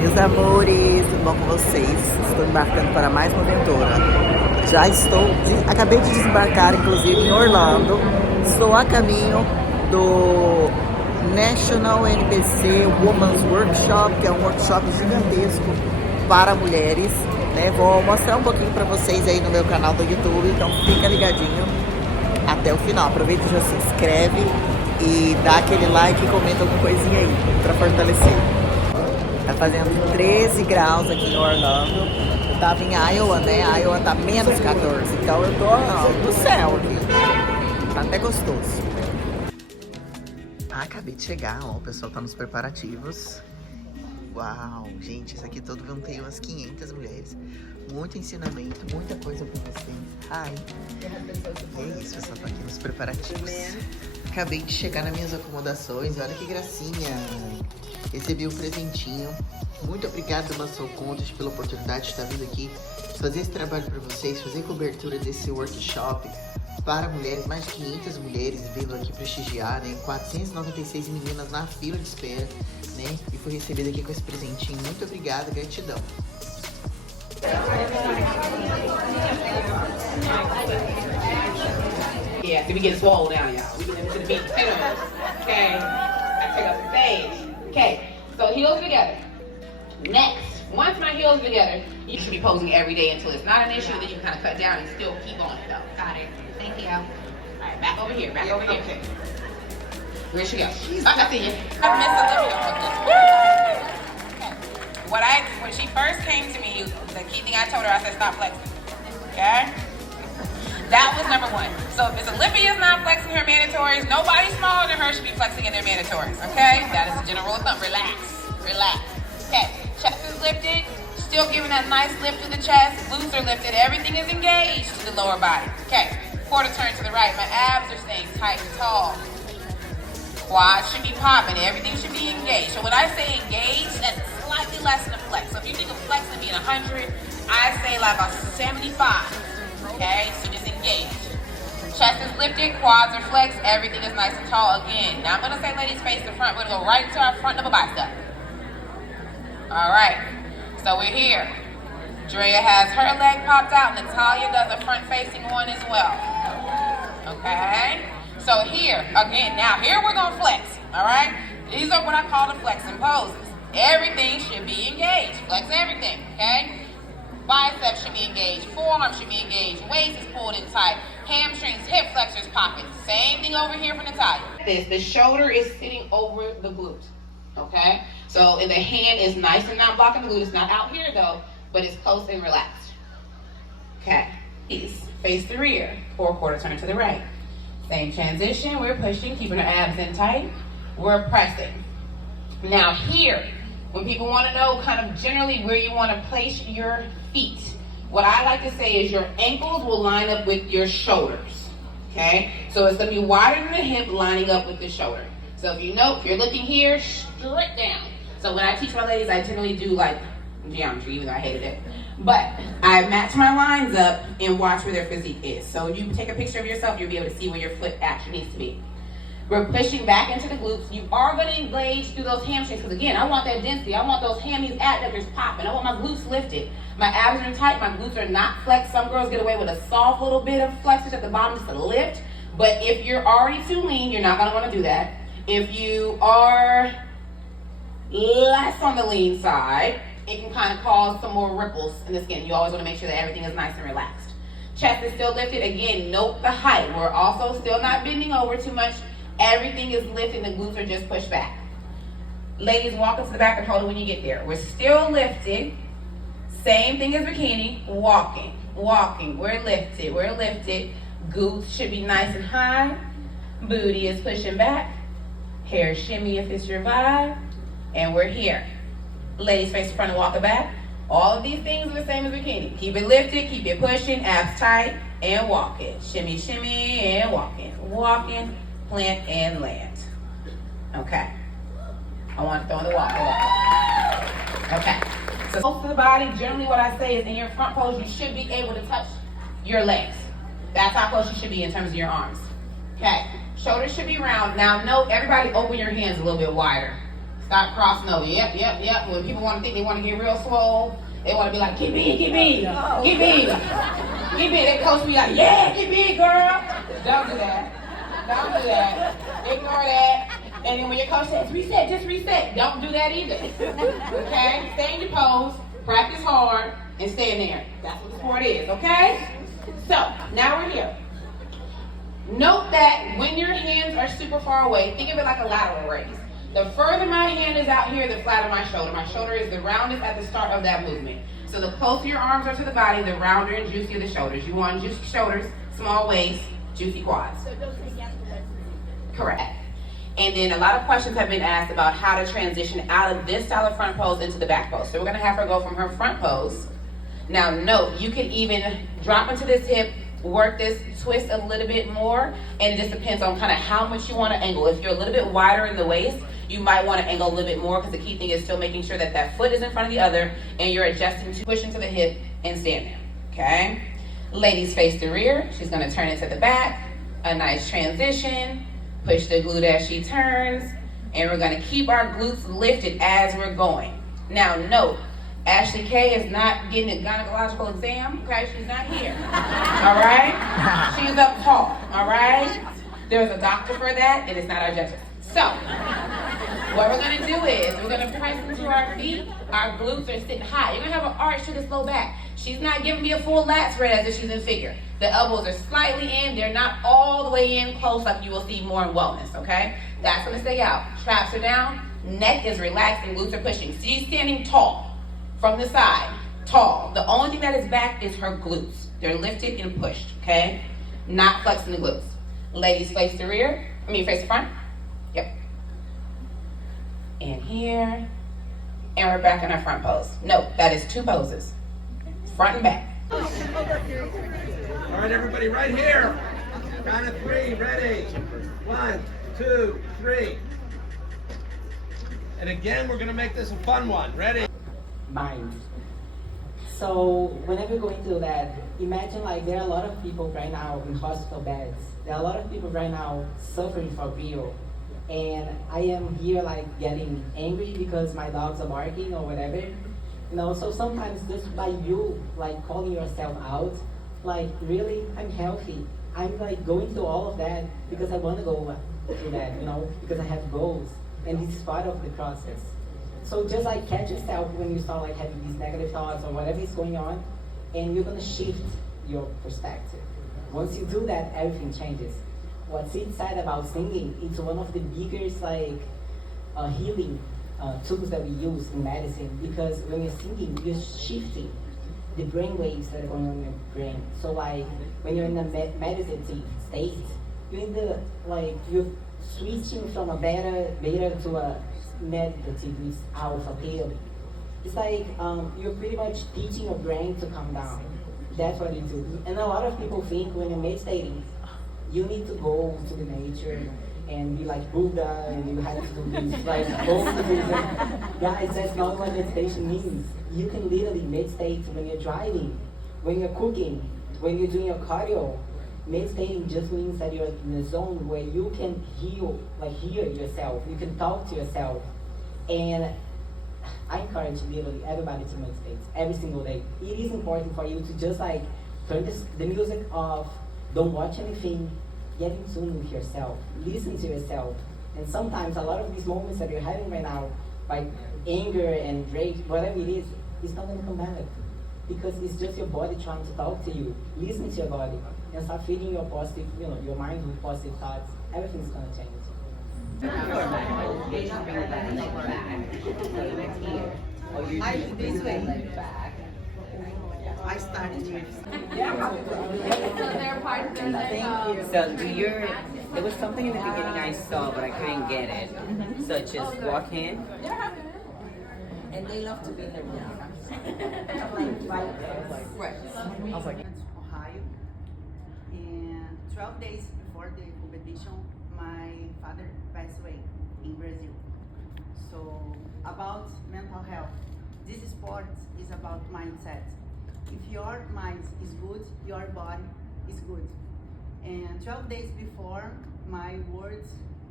Meus amores, tudo bom com vocês? Estou embarcando para mais uma aventura. Acabei de desembarcar, inclusive, em Orlando. Estou a caminho do National NPC WOMENS Workshop, que é um workshop gigantesco para mulheres, né? Vou mostrar um pouquinho para vocês aí no meu canal do YouTube, então fica ligadinho até o final. Aproveita e já se inscreve e dá aquele like e comenta alguma coisinha aí para fortalecer. Tá fazendo 13 graus aqui em Orlando. Eu tava em Iowa, né? Iowa tá menos 14, então eu tô no céu aqui. Tá até gostoso. Acabei de chegar, ó, o pessoal tá nos preparativos. Uau, gente, isso aqui todo juntei umas 500 mulheres. Muito ensinamento, muita coisa pra você. Ai, é isso, pessoal, tá aqui nos preparativos. Acabei de chegar nas minhas acomodações, olha que gracinha. Recebi um presentinho. Muito obrigada, MUSCLECONTEST, pela oportunidade de estar vindo aqui fazer esse trabalho para vocês, fazer cobertura desse workshop para mulheres, mais de 500 mulheres vindo aqui prestigiar, né? 496 meninas na fila de espera, né? E fui recebida aqui com esse presentinho. Muito obrigada, gratidão. Yeah, so we get swole now, y'all. We get into the big potatoes. Okay, I take up the stage. Okay, so heels together. Next, once my heels are together, you should be posing every day until it's not an issue. Then you can kind of cut down and still keep on it though. Got it. Thank you. All right, back over here. Back over here. Okay. Where she go? I see you. I miss Olivia. Okay. When she first came to me, the key thing I told her, I said, stop flexing. Okay? That was number one. So if Miss Olivia's not flexing her mandatories, nobody smaller than her should be flexing in their mandatories. Okay? That is a general rule of thumb. Relax. Relax. Okay. Chest is lifted. Still giving that nice lift to the chest. Glutes are lifted. Everything is engaged to the lower body. Okay. Quarter turn to the right. My abs are staying tight and tall. Quads should be popping. Everything should be engaged. So when I say engaged, that's slightly less than a flex. So if you think of flexing being 100, I say like about 75. Okay, so just engaged. Chest is lifted, quads are flexed, everything is nice and tall again. Now I'm gonna say ladies face the front. We're gonna go right into our front of a bicep. All right, so we're here. Drea has her leg popped out, Natalia does a front facing one as well. Okay, so here, again, now here we're gonna flex, all right? These are what I call the flexing poses. Everything should be engaged, flex everything, okay? Biceps should be engaged, forearms should be engaged, waist is pulled in tight, hamstrings, hip flexors popping. Same thing over here for Natalia. The shoulder is sitting over the glute, okay? So the hand is nice and not blocking the glute. It's not out here though, but it's close and relaxed. Okay, face the rear, 4/4 turn to the right. Same transition, we're pushing, keeping our abs in tight, we're pressing. Now here, when people want to know kind of generally where you want to place your feet, what I like to say is your ankles will line up with your shoulders, okay? So it's going to be wider than the hip lining up with the shoulder. So if you know, if you're looking here, straight down. So when I teach my ladies, I generally do like geometry, even though I hated it. But I match my lines up and watch where their physique is. So if you take a picture of yourself, you'll be able to see where your foot actually needs to be. We're pushing back into the glutes. You are going to engage through those hamstrings because again, I want that density. I want those hammies, adductors popping. I want my glutes lifted. My abs are tight. My glutes are not flexed. Some girls get away with a soft little bit of flexors at the bottom just to lift. But if you're already too lean, you're not going to want to do that. If you are less on the lean side, it can kind of cause some more ripples in the skin. You always want to make sure that everything is nice and relaxed. Chest is still lifted. Again, note the height. We're also still not bending over too much. Everything is lifted, the glutes are just pushed back. Ladies, walk up to the back and hold it when you get there. We're still lifted. Same thing as bikini, walking, we're lifted. Glutes should be nice and high. Booty is pushing back. Hair shimmy if it's your vibe. And we're here. Ladies, face the front and walk it back. All of these things are the same as bikini. Keep it lifted, keep it pushing, abs tight, and walk it. Shimmy, shimmy, and walking. Walking. Plant and land. Okay. I want to throw in the walk. Okay. So close to the body, generally what I say is in your front pose, you should be able to touch your legs. That's how close you should be in terms of your arms. Okay. Shoulders should be round. Now note, everybody open your hands a little bit wider. Start crossing over. Yep, yep, yep. When people want to think they want to get real swole, they want to be like, get big, get big, get big, get big. They coach me like, yeah, get big, girl. Don't do that. Don't do that. Ignore that. And then when your coach says, reset, just reset. Don't do that either. Okay? Stay in your pose, practice hard, and stay in there. That's what the sport is, okay? So, now we're here. Note that when your hands are super far away, think of it like a lateral raise. The further my hand is out here, the flatter my shoulder. My shoulder is the roundest at the start of that movement. So the closer your arms are to the body, the rounder and juicier the shoulders. You want juicy shoulders, small waist, juicy quads. So don't say yes to that. Correct. And then a lot of questions have been asked about how to transition out of this style of front pose into the back pose. So we're gonna have her go from her front pose. Now note, you can even drop into this hip, work this twist a little bit more, and it just depends on kind of how much you want to angle. If you're a little bit wider in the waist, you might want to angle a little bit more, because the key thing is still making sure that that foot is in front of the other and you're adjusting to push into the hip and stand there, okay? Ladies face the rear, she's going to turn it to the back, a nice transition, push the glute as she turns, and we're going to keep our glutes lifted as we're going. Now note, Ashley K is not getting a gynecological exam, okay? She's not here, all right? She's up tall, all right? There's a doctor for that, and it's not our judges. So, what we're gonna do is, we're gonna press into our feet, our glutes are sitting high. You're gonna have an arch to this low back. She's not giving me a full lat spread as if she's in figure. The elbows are slightly in, they're not all the way in close like you will see more in wellness, okay? That's gonna stay out. Traps are down, neck is relaxed, and glutes are pushing. She's standing tall. From the side, tall. The only thing that is back is her glutes. They're lifted and pushed, okay? Not flexing the glutes. Ladies, face the rear. Face the front. Yep. And here. And we're back in our front pose. Note, that is two poses. Front and back. All right, everybody, right here. Count of three, ready? 1, 2, 3. And again, we're gonna make this a fun one. Ready? Mind. So whenever you're going through that, imagine like there are a lot of people right now in hospital beds. There are a lot of people right now suffering for real. And I am here like getting angry because my dogs are barking or whatever. You know, so sometimes just by you like calling yourself out, like really, I'm healthy. I'm like going through all of that because I want to go through that, you know, because I have goals. And this is part of the process. So just like catch yourself when you start like having these negative thoughts or whatever is going on, and you're gonna shift your perspective. Once you do that, everything changes. What Sid said about singing, it's one of the biggest like healing tools that we use in medicine, because when you're singing, you're shifting the brain waves that are going on in your brain. So like when you're in a meditative state, you're in the you're switching from a beta to a meditative with alpha, theta. It's like you're pretty much teaching your brain to calm down. That's what you do. And a lot of people think when you're meditating, you need to go to the nature and be like Buddha, and you have to do this like guys, that's not what meditation means. You can literally meditate when you're driving, when you're cooking, when you're doing your cardio. Meditating just means that you're in a zone where you can hear yourself, you can talk to yourself. And I encourage literally everybody to meditate every single day. It is important for you to just like turn the music off, don't watch anything, get in tune with yourself, listen to yourself. And sometimes a lot of these moments that you're having right now, like anger and rage, whatever it is, it's not gonna come back. Because it's just your body trying to talk to you. Listen to your body and start feeding your positive, your mind with positive thoughts. Everything's gonna change. This way. I started here. So there was something in the beginning I saw, but I couldn't get it. So just walk in. And they love to be in their Right. I was like, Ohio, and 12 days before the competition, my father passed away in Brazil. So about mental health, this sport is about mindset. If your mind is good, your body is good. And 12 days before, my words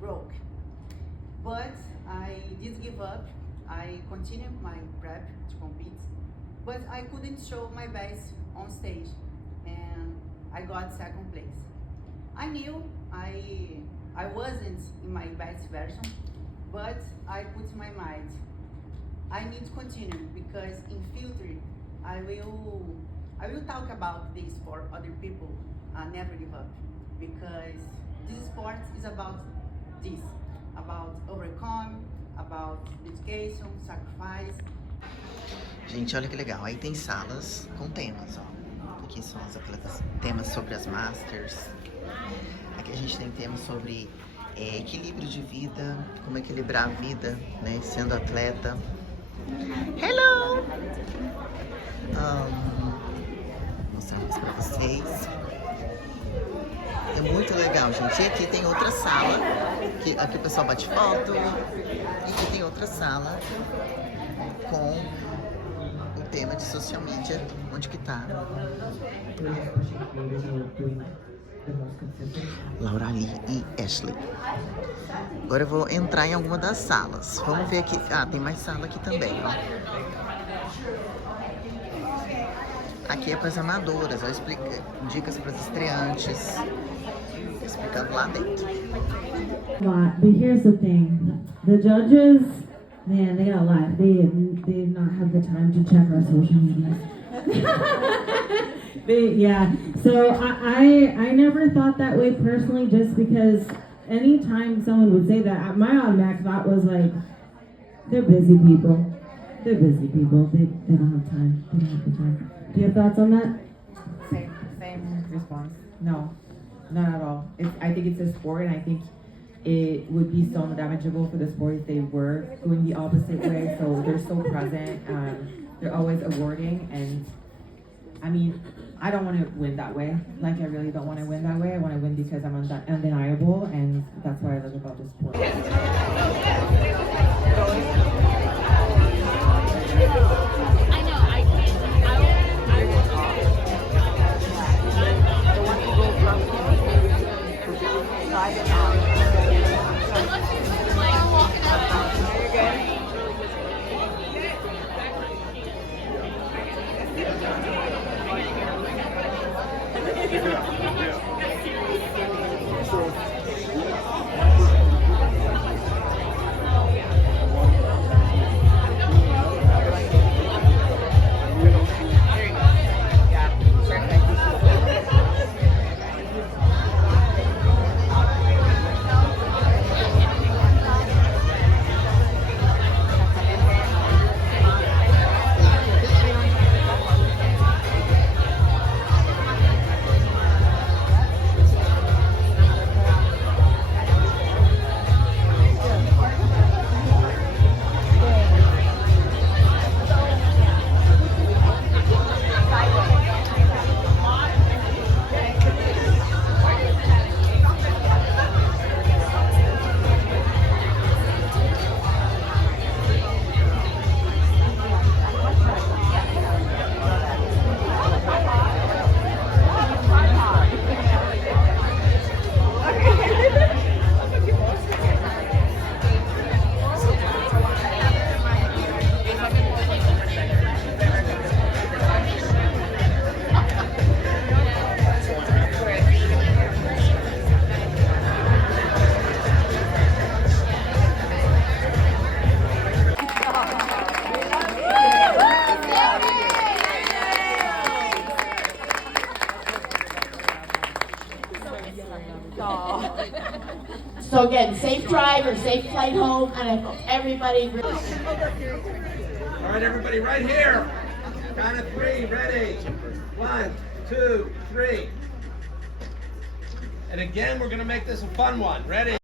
broke. but I did give up. I continued my prep to compete, but I couldn't show my best on stage, and I got second place. I knew I wasn't in my best version, but I put in my mind, I need to continue, because in future I will talk about this for other people. Never give up, because this sport is about this, about overcome, about dedication, sacrifice. Gente, olha que legal. Aí tem salas com temas, ó. Aqui são as atletas, temas sobre as masters. Aqui a gente tem temas sobre equilíbrio de vida, como equilibrar a vida, né, sendo atleta. Hello! Mostrando isso pra vocês. É muito legal, gente. E aqui tem outra sala, que aqui o pessoal bate foto. E aqui tem outra sala com o tema de social media, onde que tá Laura Lee e Ashley. Agora eu vou entrar em alguma das salas. Vamos ver aqui. Ah, tem mais sala aqui também, ó. Aqui é para as amadoras, ó, explica, dicas para as estreantes. Explicando lá dentro. But here's the thing, the judges, man, they got a lot. They did not have the time to check our social media. Yeah, so I never thought that way personally, just because anytime someone would say that, my automatic thought was like, they're busy people. They're busy people. They don't have time. They don't have the time. Do you have thoughts on that? Same response. No, not at all. I think it's a sport, and I think it would be so damageable for the sport if they were going the opposite way. So they're so present. They're always awarding, and I mean, I don't want to win that way. Like, I really don't want to win that way. I want to win because I'm undeniable, and that's what I love about the sport. So again, safe drive or safe flight home, and I hope everybody. All right, everybody, right here. Count of three, ready. 1, 2, 3. And again, we're gonna make this a fun one. Ready?